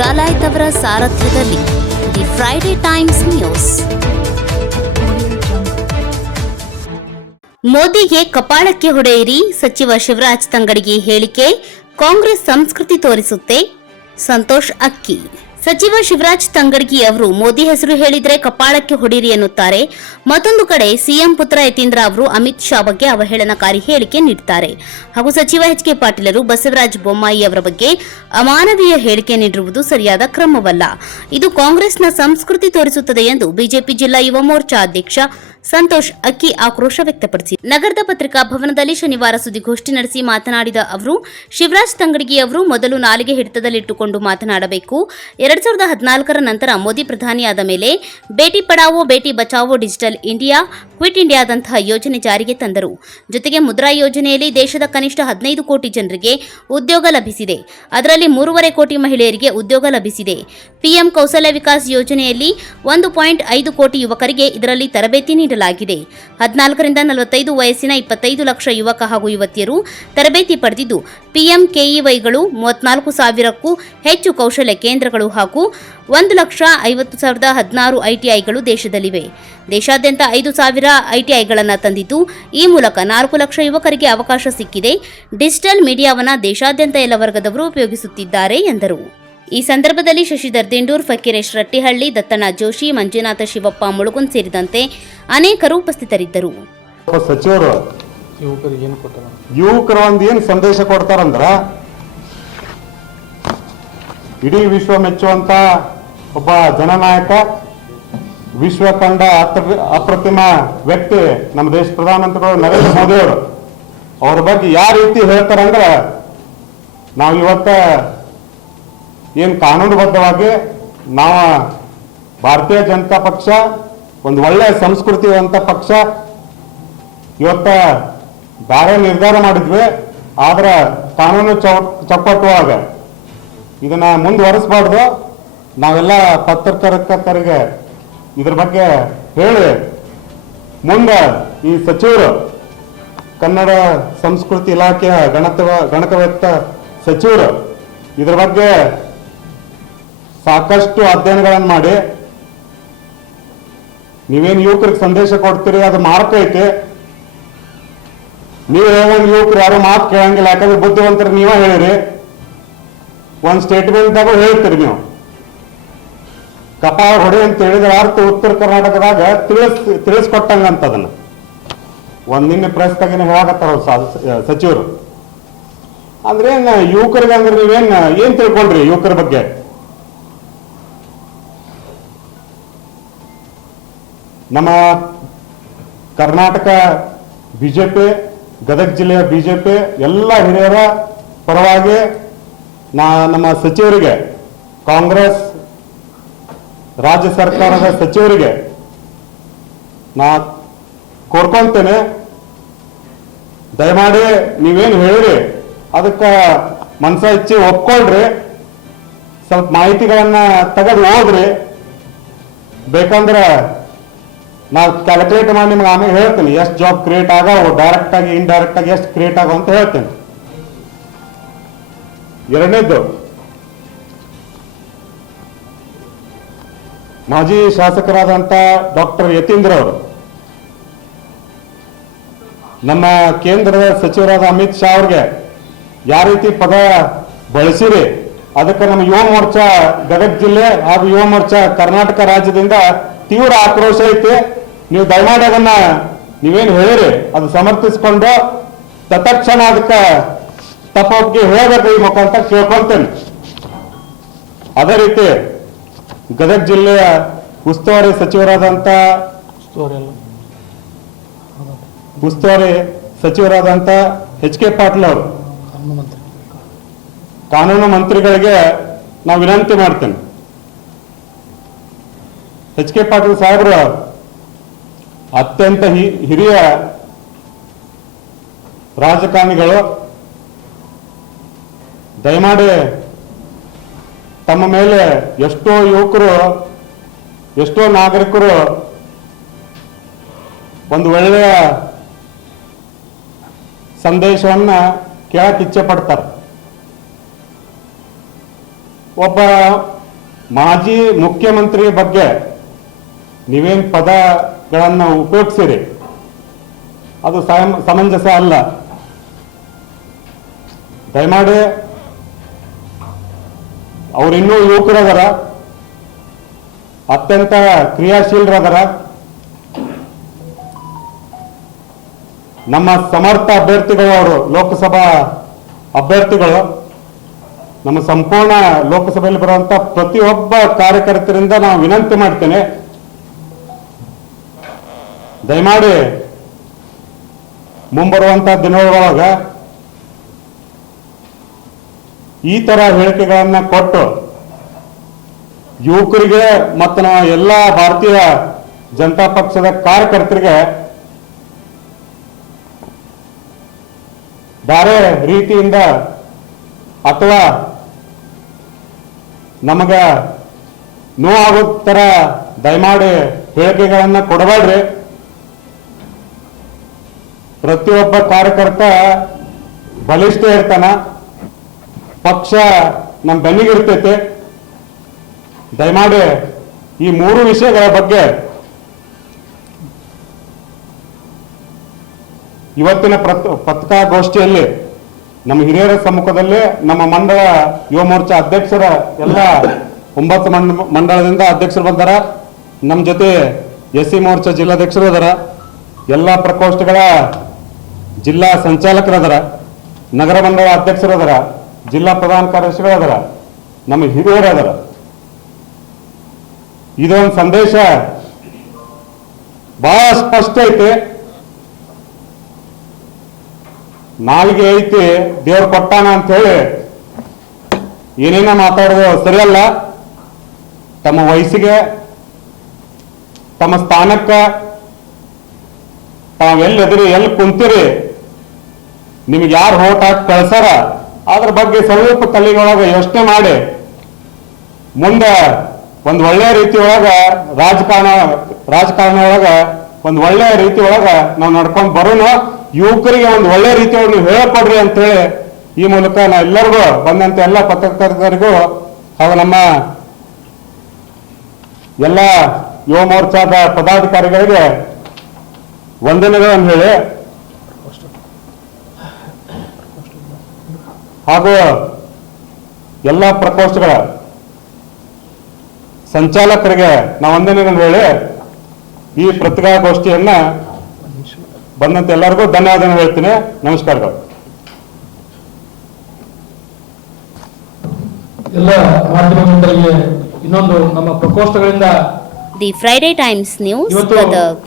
ಡಾಲಾಯ್ತ್ ಅವರ ಸಾರಥ್ಯದಲ್ಲಿ the Friday times news. ಮೋದಿಗೆ ಕಪಾಳಕ್ಕೆ ಹೊಡೆಯಿರಿ, ಸಚಿವ ಶಿವರಾಜ್ ತಂಗಡಗಿ ಹೇಳಿಕೆ. ಕಾಂಗ್ರೆಸ್ ಸಂಸ್ಕೃತಿ ತೋರಿಸುತ್ತೆ, ಸಂತೋಷ್ ಅಕ್ಕಿ. ಸಚಿವ ಶಿವರಾಜ್ ತಂಗಡಗಿ ಅವರು ಮೋದಿ ಹೆಸರು ಹೇಳಿದ್ರೆ ಕಪಾಳಕ್ಕೆ ಹೊಡಿರಿ ಎನ್ನುತ್ತಾರೆ. ಮತ್ತೊಂದು ಕಡೆ ಸಿಎಂ ಪುತ್ರ ಯತೀಂದ್ರ ಅವರು ಅಮಿತ್ ಶಾ ಬಗ್ಗೆ ಅವಹೇಳನಕಾರಿ ಹೇಳಿಕೆ ನೀಡುತ್ತಾರೆ. ಹಾಗೂ ಸಚಿವ ಎಚ್ ಕೆ ಪಾಟೀಲರು ಬಸವರಾಜ ಬೊಮ್ಮಾಯಿ ಅವರ ಬಗ್ಗೆ ಅಮಾನವೀಯ ಹೇಳಿಕೆ ನೀಡಿರುವುದು ಸರಿಯಾದ ಕ್ರಮವಲ್ಲ. ಇದು ಕಾಂಗ್ರೆಸ್ನ ಸಂಸ್ಕೃತಿ ತೋರಿಸುತ್ತದೆ ಎಂದು ಬಿಜೆಪಿ ಜಿಲ್ಲಾ ಯುವ ಮೋರ್ಚಾ ಅಧ್ಯಕ್ಷ ಸಂತೋಷ್ ಅಕ್ಕಿ ಆಕ್ರೋಶ ವ್ಯಕ್ತಪಡಿಸಿದರು. ನಗರದ ಪತ್ರಿಕಾ ಭವನದಲ್ಲಿ ಶನಿವಾರ ಸುದ್ದಿಗೋಷ್ಠಿ ನಡೆಸಿ ಮಾತನಾಡಿದ ಅವರು, ಶಿವರಾಜ್ ತಂಗಡಗಿ ಅವರು ಮೊದಲು ನಾಲಿಗೆ ಹಿಡಿತದಲ್ಲಿಟ್ಟುಕೊಂಡು ಮಾತನಾಡಬೇಕು. 2014ರ ನಂತರ ಮೋದಿ ಪ್ರಧಾನಿಯಾದ ಮೇಲೆ Beti Padhao Beti Bachao, digital India, quit ಇಂಡಿಯಾದಂತಹ ಯೋಜನೆ ಜಾರಿಗೆ ತಂದರು. ಜೊತೆಗೆ ಮುದ್ರಾ ಯೋಜನೆಯಲ್ಲಿ ದೇಶದ ಕನಿಷ್ಠ 15 ಕೋಟಿ ಜನರಿಗೆ ಉದ್ಯೋಗ ಲಭಿಸಿದೆ. ಅದರಲ್ಲಿ 3.5 ಕೋಟಿ ಮಹಿಳೆಯರಿಗೆ ಉದ್ಯೋಗ ಲಭಿಸಿದೆ. ಪಿಎಂ ಕೌಶಲ್ಯ ವಿಕಾಸ್ ಯೋಜನೆಯಲ್ಲಿ 1.5 ಕೋಟಿ ಯುವಕರಿಗೆ ಇದರಲ್ಲಿ ತರಬೇತಿ ನೀಡಲಾಗಿದೆ. 14ರಿಂದ 45 ವಯಸ್ಸಿನ 25 ಲಕ್ಷ ಯುವಕ ಹಾಗೂ ಯುವತಿಯರು ತರಬೇತಿ ಪಡೆದಿದ್ದು, ಪಿಎಂಕೆಇವೈಗಳು 34,000ಕ್ಕೂ ಹೆಚ್ಚು ಕೌಶಲ್ಯ ಕೇಂದ್ರಗಳು ಹಾಗೂ 1,50,16 ಐಟಿಐಗಳು ದೇಶದಲ್ಲಿವೆ. ದೇಶಾದ್ಯಂತ 5,000 ಐಟಿಐಗಳನ್ನು ತಂದಿದ್ದು, ಈ ಮೂಲಕ 4 ಲಕ್ಷ ಯುವಕರಿಗೆ ಅವಕಾಶ ಸಿಕ್ಕಿದೆ. ಡಿಜಿಟಲ್ ಮೀಡಿಯಾವನ್ನು ದೇಶಾದ್ಯಂತ ಎಲ್ಲ ವರ್ಗದವರು ಉಪಯೋಗಿಸುತ್ತಿದ್ದಾರೆ ಎಂದರು. ಈ ಸಂದರ್ಭದಲ್ಲಿ ಶಶಿಧರ್ ದಿಂಡೂರ್, ಫಕೀರೇಶ್ ರಟ್ಟಿಹಳ್ಳಿ, ದತ್ತಣ್ಣ ಜೋಶಿ, ಮಂಜುನಾಥ ಶಿವಪ್ಪ ಮುಳುಗುನ್ ಸೇರಿದಂತೆ ಅನೇಕರು ಉಪಸ್ಥಿತರಿದ್ದರು. ಸಚಿವರು ಯುವಕರು ಏನು ಸಂದೇಶ ಕೊಡ್ತಾರಂದ್ರ, ಇಡೀ ವಿಶ್ವ ಮೆಚ್ಚುವಂತ ಒಬ್ಬ ಜನನಾಯಕ, ವಿಶ್ವ ಕಂಡ ಅಪ್ರತಿಮ ವ್ಯಕ್ತಿ ನಮ್ಮ ದೇಶ ಪ್ರಧಾನಮಂತ್ರಿಗಳು ನರೇಂದ್ರ ಮೋದಿ ಅವರು. ಅವ್ರ ಬಗ್ಗೆ ಯಾವ ರೀತಿ ಹೇಳ್ತಾರಂದ್ರೆ, ನಾವು ಇವತ್ತ ಏನು ಕಾನೂನುಬದ್ಧವಾಗಿ ನಾವು ಭಾರತೀಯ ಜನತಾ ಪಕ್ಷ ಒಂದು ಒಳ್ಳೆಯ ಸಂಸ್ಕೃತಿವಂತ ಪಕ್ಷ, ಇವತ್ತ ಬೇರೆ ನಿರ್ಧಾರ ಮಾಡಿದ್ವಿ. ಆದ್ರೆ ಕಾನೂನು ಚೌಕಟ್ಟುವಾಗ ಇದನ್ನ ಮುಂದುವರಿಸಬಾರ್ದು. ನಾವೆಲ್ಲ ಪತ್ರಕರ್ತರಿಗೆ ಇದ್ರ ಬಗ್ಗೆ ಹೇಳಿ ಮುಂದೆ ಈ ಸಚಿವರು, ಕನ್ನಡ ಸಂಸ್ಕೃತಿ ಇಲಾಖೆಯ ಗಣಕವೇತ್ತ ಸಚಿವರು ಇದ್ರ ಬಗ್ಗೆ ಸಾಕಷ್ಟು ಅಧ್ಯಯನಗಳನ್ನು ಮಾಡಿ, ನೀವೇನು ಯುವಕರಿಗೆ ಸಂದೇಶ ಕೊಡ್ತೀರಿ ಅದು ಮಾರ್ಕ್ ಐತೆ. ನೀವು ಹೇಳಂಗ ಯುವಕರು ಯಾರು ಮಾತು ಕೇಳಂಗಿಲ್ಲ, ಯಾಕಂದ್ರೆ ಬುದ್ಧಿವಂತರು ನೀವೇ ಹೇಳಿರಿ. ಒಂದು ಸ್ಟೇಟ್ಮೆಂಟ್ದಾಗೂ ಹೇಳ್ತೀರಿ ನೀವು. ಕಪಾಳ ಹೊಡೆ ಅಂತ ಹೇಳಿದ್ರೆ ಅರ್ಥ ಉತ್ತರ ಕರ್ನಾಟಕದಾಗ ತಿಳಿಸ್ಕೊಟ್ಟಂಗಂತ ಅದನ್ನ ನಿನ್ನೆ ಪ್ರೆಸ್ ತಗನೆ ಹೇಳಕತ್ತಾರ ಸಚಿವರು. ಅಂದ್ರೆ ಯುವಕರಿಗೆ ಅಂದ್ರೆ ಏನ್ ತಿಳ್ಕೊಂಡ್ರಿ ಯುವಕರ ಬಗ್ಗೆ? ನಮ್ಮ ಕರ್ನಾಟಕ ಬಿಜೆಪಿ, ಗದಗ ಜಿಲ್ಲೆಯ ಬಿಜೆಪಿ ಎಲ್ಲ ಹಿರಿಯರ ಪರವಾಗಿ ನಮ್ಮ ಸಚಿವರಿಗೆ, ಕಾಂಗ್ರೆಸ್ ರಾಜ್ಯ ಸರ್ಕಾರದ ಸಚಿವರಿಗೆ ನಾ ಕೋರ್ಕೊಂತೇನೆ, ದಯಮಾಡಿ ನೀವೇನು ಹೇಳಿರಿ ಅದಕ್ಕೆ ಮನಸ ಇಚ್ಚಿ ಒಪ್ಕೊಳ್ರಿ, ಸ್ವಲ್ಪ ಮಾಹಿತಿಗಳನ್ನ ತೆಗೆದು ಹೋದ್ರಿ. ಬೇಕಂದ್ರೆ ನಾವು ಕ್ಯಾಲ್ಕುಲೇಟ್ ಮಾಡಿ ನಿಮ್ಗೆ ಆಮೇಲೆ ಹೇಳ್ತೀನಿ ಎಷ್ಟು ಜಾಬ್ ಕ್ರಿಯೇಟ್ ಆಗವು, ಡೈರೆಕ್ಟ್ ಆಗಿ ಇಂಡೈರೆಕ್ಟ್ ಆಗಿ ಎಷ್ಟು ಕ್ರಿಯೇಟ್ ಆಗೋ ಅಂತ ಹೇಳ್ತೇನೆ. ಎರಡನೇದ್ದು, ಮಾಜಿ ಶಾಸಕರಾದಂತ ಡಾಕ್ಟರ್ ಯತೀಂದ್ರ ಅವರು ನಮ್ಮ ಕೇಂದ್ರದ ಸಚಿವರಾದ ಅಮಿತ್ ಶಾ ಅವ್ರಿಗೆ ಯಾವ ರೀತಿ ಪದ ಬಳಸಿರಿ, ಅದಕ್ಕೆ ನಮ್ಮ ಯುವ ಮೋರ್ಚಾ ಗದಗ ಜಿಲ್ಲೆ ಹಾಗೂ ಯುವ ಮೋರ್ಚಾ ಕರ್ನಾಟಕ ರಾಜ್ಯದಿಂದ ತೀವ್ರ ಆಕ್ರೋಶ ಐತಿ. ನೀವು ದಯಮಾಡಿ ಅದನ್ನ ನೀವೇನು ಹೇಳಿರಿ ಅದು ಸಮರ್ಥಿಸಿಕೊಂಡು ತತ್ಕ್ಷಣ ಅದಕ್ಕೆ ತಪ್ಪೊಪ್ಪಿಗೆ ಹೇಳಬೇಕು ಈ ಮುಖಾಂತರ ಕೇಳ್ಕೊಳ್ತೇನೆ. ಅದೇ ರೀತಿ ಗದಗ ಜಿಲ್ಲೆಯ ಉಸ್ತುವಾರಿ ಸಚಿವರಾದಂತ ಎಚ್ ಕೆ ಪಾಟೀಲ್ ಅವರು, ಕಾನೂನು ಮಂತ್ರಿಗಳಿಗೆ ನಾವು ವಿನಂತಿ ಮಾಡ್ತೇನೆ. ಎಚ್ ಕೆ ಪಾಟೀಲ್ ಸಾಹೇಬರು ಅತ್ಯಂತ ಹಿರಿಯ ರಾಜಕಾರಣಿಗಳು. ದಯಮಾಡಿ ತಮ್ಮ ಮೇಲೆ ಎಷ್ಟೋ ಯುವಕರು, ಎಷ್ಟೋ ನಾಗರಿಕರು ಒಂದು ಒಳ್ಳೆಯ ಸಂದೇಶವನ್ನ ಕೇಳಕ್ಕೆ ಇಚ್ಛೆ ಪಡ್ತಾರೆ. ಒಬ್ಬ ಮಾಜಿ ಮುಖ್ಯಮಂತ್ರಿ ಬಗ್ಗೆ ನೀವೇನ್ ಪದಗಳನ್ನು ಉಪಯೋಗಿಸಿರಿ ಅದು ಸಮಂಜಸ ಅಲ್ಲ. ದಯಮಾಡಿ ಅವ್ರಿನ್ನೂ ಯುವಕರದಾರ, ಅತ್ಯಂತ ಕ್ರಿಯಾಶೀಲರದಾರ. ನಮ್ಮ ಸಮರ್ಥ ಅಭ್ಯರ್ಥಿಗಳು, ಅವರು ಲೋಕಸಭಾ ಅಭ್ಯರ್ಥಿಗಳು. ನಮ್ಮ ಸಂಪೂರ್ಣ ಲೋಕಸಭೆಯಲ್ಲಿ ಬರುವಂತ ಪ್ರತಿಯೊಬ್ಬ ಕಾರ್ಯಕರ್ತರಿಂದ ನಾವು ವಿನಂತಿ ಮಾಡ್ತೇನೆ, ದಯಮಾಡಿ ಮುಂಬರುವಂತ ದಿನಗಳೊಳಗ ಈ ತರ ಹೇಳಿಕೆಗಳನ್ನ ಕೊಟ್ಟು ಯುವಕರಿಗೆ ಮತ್ತು ನಮ್ಮ ಎಲ್ಲ ಭಾರತೀಯ ಜನತಾ ಪಕ್ಷದ ಕಾರ್ಯಕರ್ತರಿಗೆ ಬೇರೆ ರೀತಿಯಿಂದ ಅಥವಾ ನಮಗ ನೋವಾಗೋ ತರ ದಯಮಾಡಿ ಹೇಳಿಕೆಗಳನ್ನ ಕೊಡಬೇಡ್ರಿ. ಪ್ರತಿಯೊಬ್ಬ ಕಾರ್ಯಕರ್ತ ಬಲಿಷ್ಠ ಇರ್ತಾನ, ಪಕ್ಷ ನಮ್ಮ ಬೆನ್ನಿಗಿರ್ತೈತೆ. ದಯಮಾಡಿ ಈ ಮೂರು ವಿಷಯಗಳ ಬಗ್ಗೆ ಇವತ್ತಿನ ಪತ್ರಿಕಾಗೋಷ್ಠಿಯಲ್ಲಿ ನಮ್ಮ ಹಿರಿಯರ ಸಮ್ಮುಖದಲ್ಲಿ ನಮ್ಮ ಮಂಡಳ ಯುವ ಮೋರ್ಚಾ ಅಧ್ಯಕ್ಷರ ಎಲ್ಲ 9 ಮಂಡಳದಿಂದ ಅಧ್ಯಕ್ಷರು ಬಂದಾರ. ನಮ್ಮ ಜೊತೆ SC ಮೋರ್ಚಾ ಜಿಲ್ಲಾಧ್ಯಕ್ಷರು ಅದರ, ಎಲ್ಲ ಪ್ರಕೋಷ್ಠಗಳ ಜಿಲ್ಲಾ ಸಂಚಾಲಕರು ಅದರ, ನಗರ ಮಂಡಳ ಅಧ್ಯಕ್ಷರು ಅದರ, ಜಿಲ್ಲಾ ಪ್ರಧಾನ ಕಾರ್ಯದರ್ಶಿಗಳು ಅದರ, ನಮ್ಮ ಹಿರಿಯರು ಅದರ. ಇದೊಂದು ಸಂದೇಶ ಬಹಳ ಸ್ಪಷ್ಟ ಐತಿ. ನಾಲ್ಗೆ ಐತಿ ದೇವ್ರು ಕೊಟ್ಟಾನ ಅಂತ ಹೇಳಿ ಏನೇನ ಮಾತಾಡೋದು ಸರಿಯಲ್ಲ. ತಮ್ಮ ವಯಸ್ಸಿಗೆ, ತಮ್ಮ ಸ್ಥಾನಕ್ಕ ತಾವೆಲ್ಲಿದ್ರಿ, ಎಲ್ಲಿ ಕುಂತೀರಿ, ನಿಮ್ಗೆ ಯಾರು ಹೋಟ್ ಹಾಕಿ ಕಳ್ಸಾರ ಅದ್ರ ಬಗ್ಗೆ ಸ್ವಲ್ಪ ತಲೆಯೊಳಗ ಯೋಚನೆ ಮಾಡಿ ಮುಂದೆ ಒಂದು ಒಳ್ಳೆಯ ರೀತಿ ಒಳಗ ರಾಜಕಾರಣ ಒಳಗ ಒಂದು ಒಳ್ಳೆಯ ರೀತಿ ಒಳಗ ನಾವು ನಡ್ಕೊಂಡು ಬರೋಣ. ಯುವಕರಿಗೆ ಒಂದು ಒಳ್ಳೆ ರೀತಿ ಒಳಗೆ ನೀವು ಹೇಳ್ಕೊಡ್ರಿ ಅಂತ ಹೇಳಿ ಈ ಮೂಲಕ ನಾ ಎಲ್ಲರಿಗೂ ಬಂದಂತ ಎಲ್ಲ ಪತ್ರಕರ್ತರಿಗೂ ಹಾಗೂ ನಮ್ಮ ಎಲ್ಲ ಯುವ ಮೋರ್ಚಾದ ಪದಾಧಿಕಾರಿಗಳಿಗೆ ವಂದನೆಗಳನ್ನು ಹೇಳಿ ಹಾಗೂ ಎಲ್ಲ ಪ್ರಕೋಷ್ಠಗಳ ಸಂಚಾಲಕರಿಗೆ ನಾವು ವಂದನೆಗಳನ್ನು ಹೇಳಿ ಈ ಪತ್ರಿಕಾಗೋಷ್ಠಿಯನ್ನ ಬಂದಂತ ಎಲ್ಲರಿಗೂ ಧನ್ಯವಾದಗಳು ಹೇಳ್ತೀನಿ. ನಮಸ್ಕಾರಗಳು. ಎಲ್ಲ ಮಾಧ್ಯಮ ಮಿತ್ರರಿಗೆ ಇನ್ನೊಂದು ನಮ್ಮ ಪ್ರಕೋಷ್ಠಗಳಿಂದ ದಿ ಫ್ರೈಡೆ ಟೈಮ್ಸ್ ನ್ಯೂಸ್ ಇವತ್ತು ಗದಗ್.